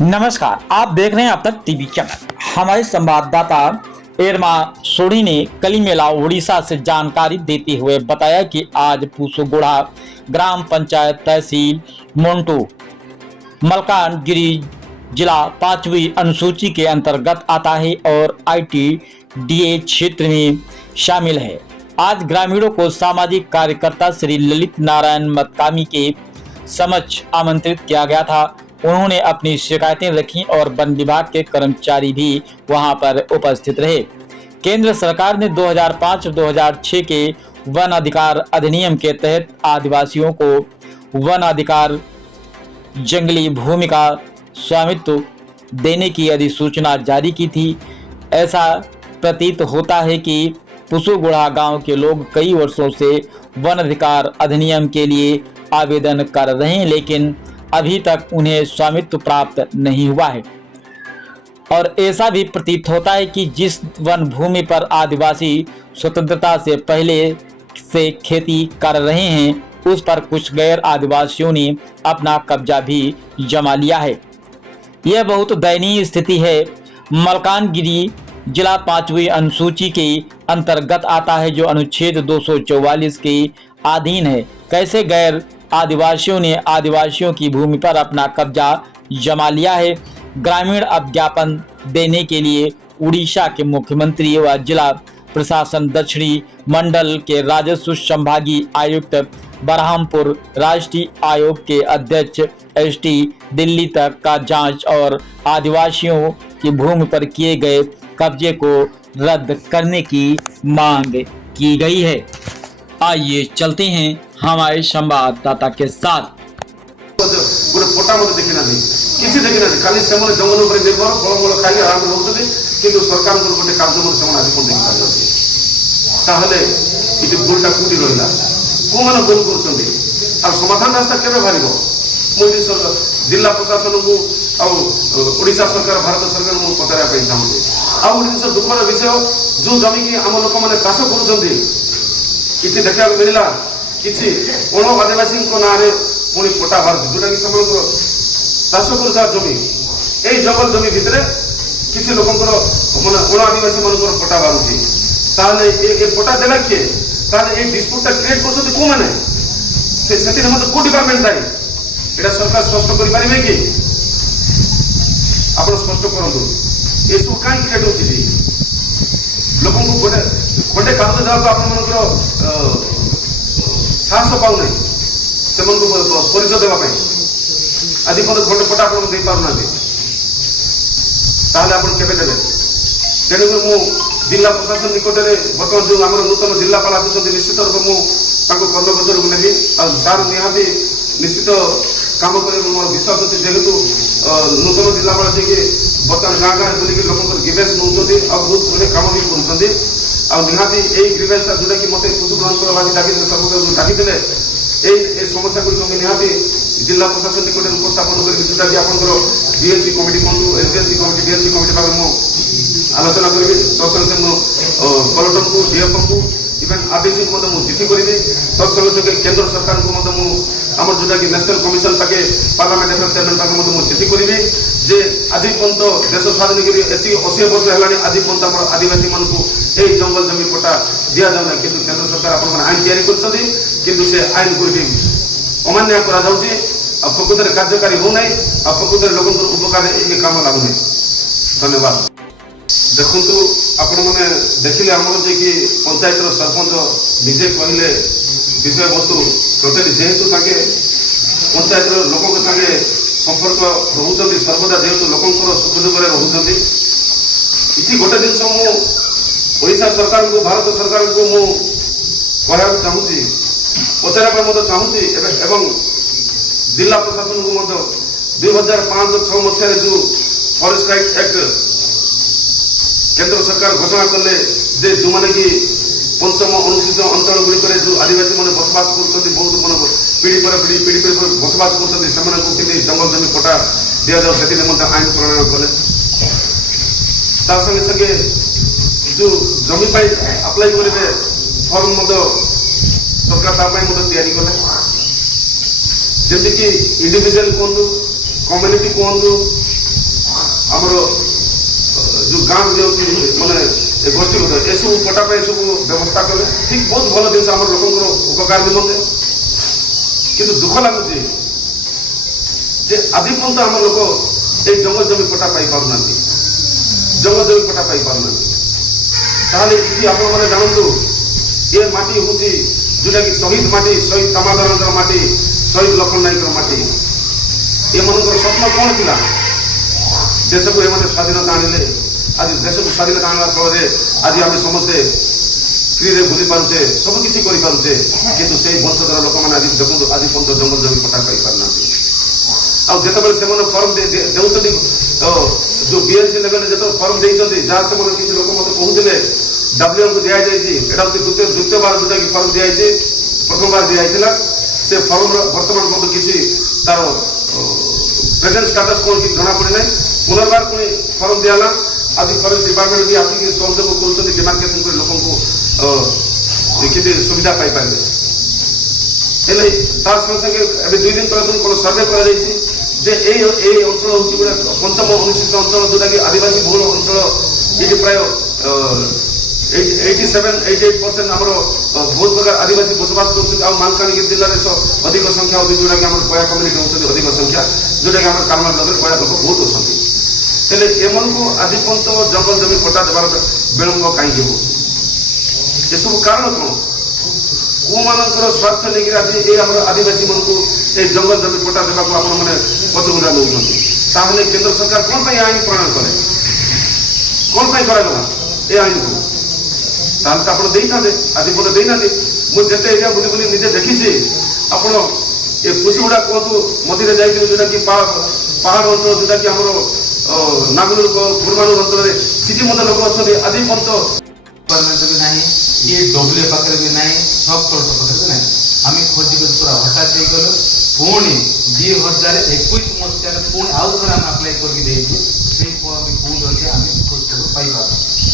नमस्कार, आप देख रहे हैं अब तक टीवी चैनल। हमारे संवाददाता एरमा सोढ़ी ने कलिमेला उड़ीसा से जानकारी देते हुए बताया कि आज पूसोगुड़ा ग्राम पंचायत तहसील मोन्टू मलकानगिरी जिला 5वीं अनुसूची के अंतर्गत आता है और ITDA क्षेत्र में शामिल है। आज ग्रामीणों को सामाजिक कार्यकर्ता श्री ललित नारायण मतकामी के समक्ष आमंत्रित किया गया था। उन्होंने अपनी शिकायतें रखी और वन विभाग के कर्मचारी भी वहां पर उपस्थित रहे। केंद्र सरकार ने 2005-2006 के वन अधिकार अधिनियम के तहत आदिवासियों को वन अधिकार जंगली भूमि का स्वामित्व देने की अधिसूचना जारी की थी। ऐसा प्रतीत होता है कि पूसोगुड़ा गांव के लोग कई वर्षों से वन अधिकार अधिनियम के लिए आवेदन कर रहे हैं, लेकिन अभी तक उन्हें स्वामित्व प्राप्त नहीं हुआ है। और ऐसा भी प्रतीत होता है कि जिस वन भूमि पर आदिवासी स्वतंत्रता से पहले से खेती कर रहे हैं, उस पर कुछ गैर आदिवासियों ने अपना कब्जा भी जमा लिया है। यह बहुत दयनीय स्थिति है। मलकानगिरी जिला 5वीं अनुसूची के अंतर्गत आता है, जो अनुच्छेद 244 के अधीन है। कैसे गैर आदिवासियों ने आदिवासियों की भूमि पर अपना कब्जा जमा लिया है। ग्रामीण अब ज्ञापन देने के लिए उड़ीसा के मुख्यमंत्री व जिला प्रशासन दक्षिणी मंडल के राजस्व संभागीय आयुक्त बरहामपुर राष्ट्रीय आयोग के अध्यक्ष ST दिल्ली तक का जांच और आदिवासियों की भूमि पर किए गए कब्जे को रद्द करने की मांग की गई है। आइए चलते हैं हमारे संवाददाता के साथ। गोटे पटा मत देखी ना किसी देखी ना खाली से जंगल उपर निर्भर फलमूल खाई आराम रोचे कि सरकार गोटे कार्य आज देखी पारे ये भूलटा कौटी रहा कौ मैंने भूल कर समाधान रास्ता केवे बाहर मुझे जिला प्रशासन को आशा सरकार भारत सरकार मुझे पचारे चाहूँगी आउ जिन दुखर विषय जो जमी की आम लोक मैंने चाष कर देखा मिलला कि अण आदिवासी ना पुणी पटा बाहर जोटा कि चाष कर जमी यही जंगल जमी भितर किसी लोक मैंने अण आदिवासी मान पटा बाहर पटा देला किए ये डिस्प्यूटा क्रिएट कर कौ मैंने मतलब कौ डिपार्टमेंट दायी यहाँ सरकार स्पष्ट करें कि आप स्पष्ट करूँ ये सब कहीं क्रिएट हो लोक गोटे खंडे कागज देवा आप साहस पाऊना से परिचय देवाई आज खंडे पटा आप दे पाना देवे तेणुक मु जिला प्रशासन निकट में बर्तमान जो आम नूतन जिलापाल आसुच्च निश्चित रूप मुझे कर्मकर्ता को नेबी सार निहाती निश्चित काम कर मोर विश्वास अच्छे जेहेतु नूतन जिलापाल जी बर्तमान गाँ गाँ बुलिक लोक ग्रीवेंस नौ बहुत गुड़े कम भी कर निहाती यही ग्रीवेंस जोटा कि मत पूसोगुड़ा डाकी सर्वकार डाकी ये समस्या गुड़िक निहाती जिला प्रशासन निकट में उपस्थापन कर जोटा कि आप BLC कमिटी कहूँ SBLC कमिटी DLC कमिटी भाव मुझे आलोचना करी कलेक्टर को DFO को इवेन RDC को चिठी करी तत्संगे संगे केंद्र सरकार को आम जोटा कि नेशनल कमिशन पाके पार्लियामेंट अफेयर चेयरमैन पाके चिठी करी जे आज पर्यंत देश स्वाधीन कर 80 वर्ष है आज पर्यंत आदिवासी मान यही जंगल जमी पट्टा दि जाऊना कि केंद्र सरकार आप आईन तैयारी कर आईन को ये अमान्य प्रकृत में कार्यकारी होना प्रकृत में लोक उपकार ये कम लगुना। धन्यवाद। देखु आपण मैंने देखिले आम जे पंचायत सरपंच निजे कहले विषय वस्तु टोटाली जेहेतु पंचायत लोक संगे संपर्क रोचे सर्वदा जेहेतु लोक सुख दुख रोचे इति गोटे जिन मुझा सरकार को भारत सरकार को मुझे चाहूँगी पचारे चाहूँगी एवं जिला प्रशासन को 2005-06 मसीह जो फॉरेस्ट राइट एक्ट केंद्र सरकार घोषणा कले जे जो मैंने कि पंचम अनुसूचित अंचल गुड़िक जो आदिवासी मैंने बसवास कर बहुत पीढ़ी पर पीढ़ी पर बसवास कर जंगल जमी पटा दि जाओ से आईन प्रणयन कले संगे संगे जो जमी अप्लाई करेंगे फर्म सरकार तैयारी कले जमीक इंडिविजुअल कहतु कम्युनिटी कहतु ଆମର जो गाँ माने गोष्ठीगत एसबू पटा सब व्यवस्था कले ठीक बहुत भल जिन आम लोक उपकार निमंते किंतु दुख लगुच आज पर्यंत आम लोक ये जंगल जमी पटा पाई पारना जंगल जमी पटा पाई पारना ये आप जानतु ये माटी हूँ जोटा कि शहीद माटी शहीद तामाधर माटी शहीद लखन नायक माटी ये मन स्वप्न कौन थी देश को ये स्वाधीनता आनिले आज देश को स्वाधीनता आने फल आज आम समस्ते फ्री रे बुली पारे सबकि करें कितु से वंशधर लोक मैंने आज देखो आज पर्यटन जंगल जमी पटा पाई पारना आते से फर्म दे जो बीएलसी लेवल जो फर्म देते जहाँ से किसी लोग मत कहते डब्ल्यूएम को दिया जाता हूँ द्वितीय बार जोटा कि फर्म दिखाई प्रथम बार दिखाई से फर्म बर्तमान मत किसी तार प्रेजेंट स्टाटस कौन कि जना पड़े ना पुनर्बार पुणी फर्म दिगला आज फरेस्ट डिपार्टमेंट भी आसिक सहयोग कर डिमार्केसन कर लोक किसी सुविधा पाई पारे तार संगे संगे 2 दिन पहले कौन सर्वे कर अंचल हूँ गोटे पंचम अनुसूचित अंचल जोटा कि आदिवासी बहुल अंचल ये प्राय 87-88% आम बहुत प्रकार आदिवासी बसवास कर मालकानगिरी जिले में अधिक संख्या होती जोटा कि पया कम्युनिटी होती अधिक संख्या जोटा कि कालमा ब्लक पया लोक बहुत अच्छा एमन को आज पर्यटन जंगल जमी पटा देवार विलंब कहीं हो सब कारण कौन कौ मानकर स्वार्थ लेकिन आज ये आदिवासी मन को जंगल जमी पटा देवा मैंने पछगुंडा नौकरी केंद्र सरकार कौन आईन प्रणाम कले कौन करागला ये आईन को आज पर्यटन देना मुझे एरिया बुली बुली निजे देखी आप पुसीगुड़ा कहतु मझे जाइए जोटा कि पहाड़ अंचल जोटा कि आम नागुल कुरमानूर अंचल सीटी मत लोक अच्छा आज पर्यटन भी ना ये डब्ल्यू पाखे भी ना सब कलेक्टर पाखे भी ना आम खोजी पूरा हठात हो गलु पुणी 2021 मसीह पुणी आउ थे आम आप्लाय करके पुणी अच्छे आम खोज खबर पाई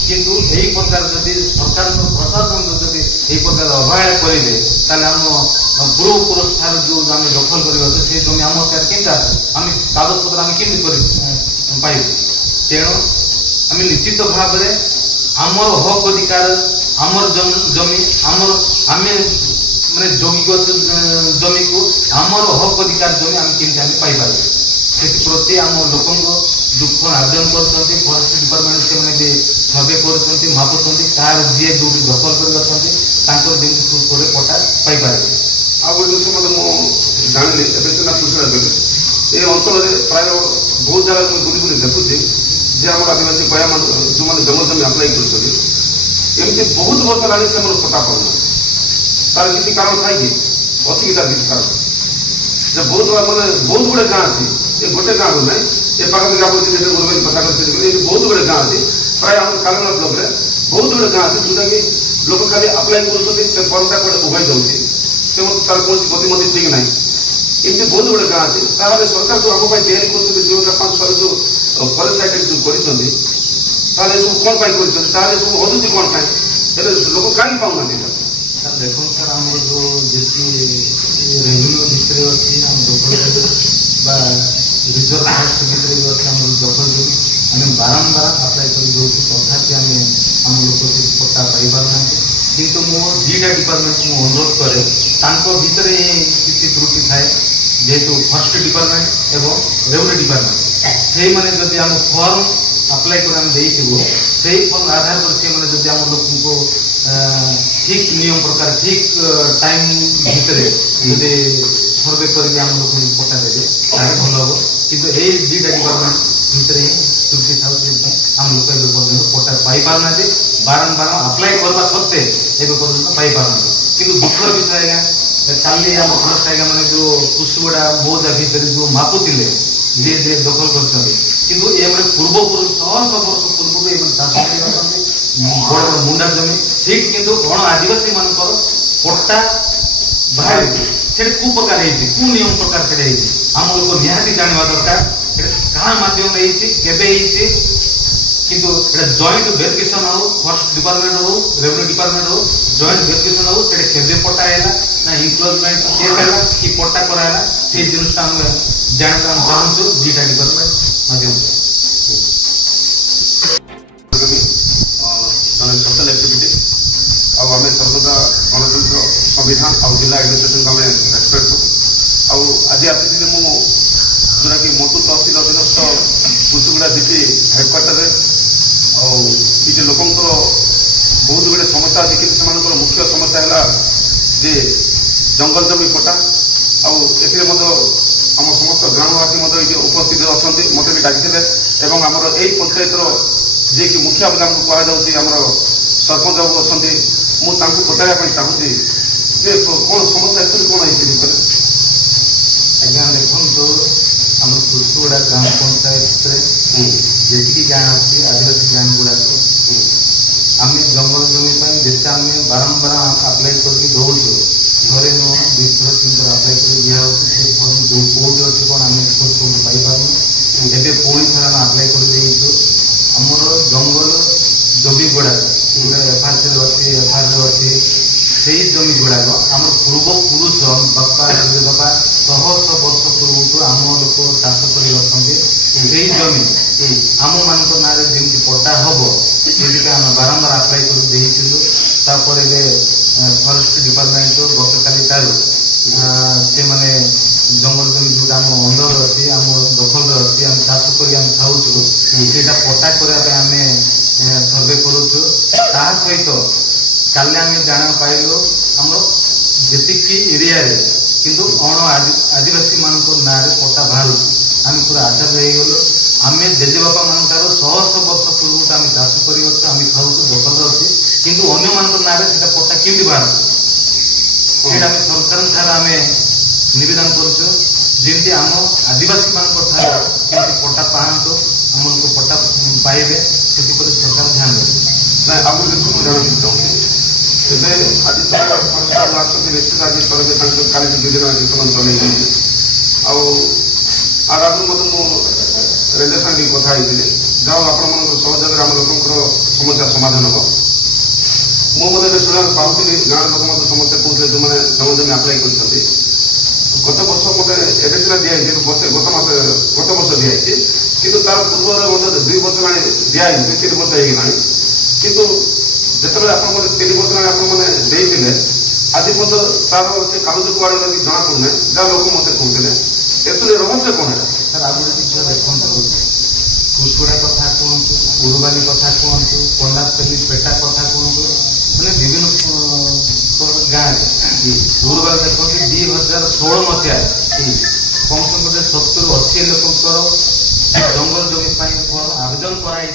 किंतु यही प्रकार जदि सरकार प्रशासन जदि यही प्रकार अवहेला करेंगे आम पूर्वपुरुष ठार जो आम दखल करवा से जमी आम के आम कागजपत्र आम केमी पाइबू तेणु आम निश्चित भाव में आमर हक अधिकार आमर जमी आमर आम माने जमीगत जमी को आमर हक अधिकार जमी आम केमती आम पाइपर से प्रति आम लोक दुख आर्जन कर फरेस्ट डिपार्टमेंट से भी सर्वे कर मापुंट तार जी जो दखल कर पटा पाइपर आ गए जिन मतलब जानी सीना सूचना देते ये अंचल प्राय बहुत जगह बुली बुली देखुचे जे आम आदिवासी पया जो मैंने जंगल जमी आप्लाय कर बहुत वर्ष लागे से पटा पाना तार किसी कारण थाई कि अच्छी तार किसी कारण बहुत मैंने बहुत गुड़े गाँ अच्छी ये गोटे गाँव ना ये पाखे आप कथा कर बहुत गुड़े गाँ अच्छी प्राय आम कालमा ब्लक में बहुत गुड़े गाँ अच्छी जोटा कि लोक खाली आप्लाय कर फर्मटा कड़े उभाई जाऊँगी से तार कौन गतिमति ठीक ना एमती बहुत गुड़े गाँ अच्छी ताहले सरकार जो आम या कर 2005 जो फरेस्ट एक्ट जो कर सब कौन सब हदुची कौन पाए लोक कहीं पाऊना देखो सर आम जो रेवेन्यू भितर अच्छी आम दखल रिजर्व फरेस्ट भितर भी अच्छे आम दखल जमी आम बारंबार आप्लाय कर तथापि आम लोक पट्टा पाई पारना किंतु मो 2टा डिपार्टमेंट को अनुरोध करे भितर किसी त्रुटि थाए जेहेतु फरेस्ट डिपार्टमेंट एवं रेवेन्यू डिपार्टमेंट से मैंने जदि आम फर्म अप्लाई कर से फर्म आधार पर से मैंने जदि आम लोक को ठीक नियम प्रकार ठीक टाइम भितर जदि सर्वे करके आम लोक पटा देवे ताकि भल हम किंतु ये 2टा डिपार्टमेंट भितर त्रुटि था आम लोक पटा पाई पारना बारंबार अप्लाई करवा सत्ते एवं पर्यटन पाई पारना किंतु दुखर विषय आज्ञा काली आम फरेस्ट आज्ञा मैंने जो कुशुगुड़ा मौजा भितर जो मापुले जी दखल कर पूर्वपुरुष 100 वर्ष पूर्व चाष बड़ मुंडा जमी ठीक किंतु गण आदिवासी मान पट्टा बाहर से कु प्रकार कु नियम प्रकार से आम लोग निहाती जानवा दरकार क्या मध्यम किंतु जॉइंट वेरिफिकेशन हो फरेस्ट डिपार्टमेंट हो रेवेन्यू डिपार्टमेंट हो जॉइंट वेरिफिकेशन हो केबे पट्टा है ना इम्प्लॉयमेंट केस है कि पट्टा कराला से जिनटा हम जानना चाहूँ 2टा डिपार्टमेंट माध्यम से। संविधान और जिला एडमिनिस्ट्रेशन आम रेस्पेक्ट करूँ आज आसी जोटा कि मोटू तहसिल अधीनस्थ कुसुगुड़ा जीपी हेडक्वार्टर ये लोक बहुत गुड़े समस्या अच्छी कि मुख्य समस्या है जे जंगल जमी पट्टा आम समस्त ग्रामवासी ये उपस्थित अच्छा मत भी डाकी आमर यही पंचायतर जी कि मुखिया बोले आमको कहुच्छी सरपंच बाबू अच्छा मुझे पचारा चाहूँगी जे कौन समस्या एक्चुअली कौन है आज्ञा देखो आम कुसुगुड़ा ग्राम पंचायत जी गाँ अच्छी आदिवासी गाँ गुड़ाक आम जंगल जमी जिते आम बारंबार आप्लाय करके दौड़ू थे नुह दुई थर तीन थर आप्लाय कर दिया फर्म जो कौटी अच्छे कौन आम सब पाइपारूँ एवं पुणी थर आम आप्लाय कर आमर जंगल जमी गुड़ाक गोटे एफआर अच्छी एफआर अच्छी से जमी गुड़ाक आम पूर्वपुरुष बापा बापा शह शह वर्ष पूर्व आम लोक चाष कर जमी आम मान ना जमी पट्टा हम ये आम बारंबार आप्लाय कर फरेस्ट डिपार्टमेंट गत काली से माने जंगल जमी जोटा आम अंडर अच्छी आम दखल अच्छी आम चाष कर खाऊँ से पट्टा करने आम सर्वे करुचु ता सहित काले आम जाना पाइलु आम जी एरिया किंतु अण आदिवासी मान ना पट्टा बाहर आम पूरा आचार्य हो गलु आम जेजेबापा मान शह शह वर्ष पूर्व आम चाष कर खाऊ दखल अच्छी किंतु अन्य मान ना पट्टा केमती बाहर आम सरकार आम नवेदन करमती आम आदिवासी मान केमती पट्टा पातु आम पट्टा पाइबे से सरकार ध्यान देते ना आगे जाना चाहूँगी आज निश्चित आज सर्वे काली दुई दिन चल आगु मत रेलवे सागे कथी जाओ आपण सहयोग आम लोक समस्या समाधान हम मुझे शुणा पाऊली गाँव लोक मत समस्या कहते जो मैंने जमी जमी आप्लाय कर गत वर्ष मत एवं सीना दिखाई गत वर्ष दिखाई कि तार पूर्व 2 वर्ष ना दिखाई 2-3 वर्ष होगा कितु जिते आप 3 वर्ष ना आपने आज तार से कागज कुआड़े गली जना पड़ना जहाँ लोक मत कहते एक्चुअली रहस्य कौन है सर आज गोटे देखो कुसुगुड़ा कथा कहतु उर्बानी कथा कहतु कंडापल्ली पेटा कथा कहतु मैंने विभिन्न गाँव उर्बानी देखो 2016 मसीह कम से कम 70-80 लोक जंगल जमी आवेदन कराई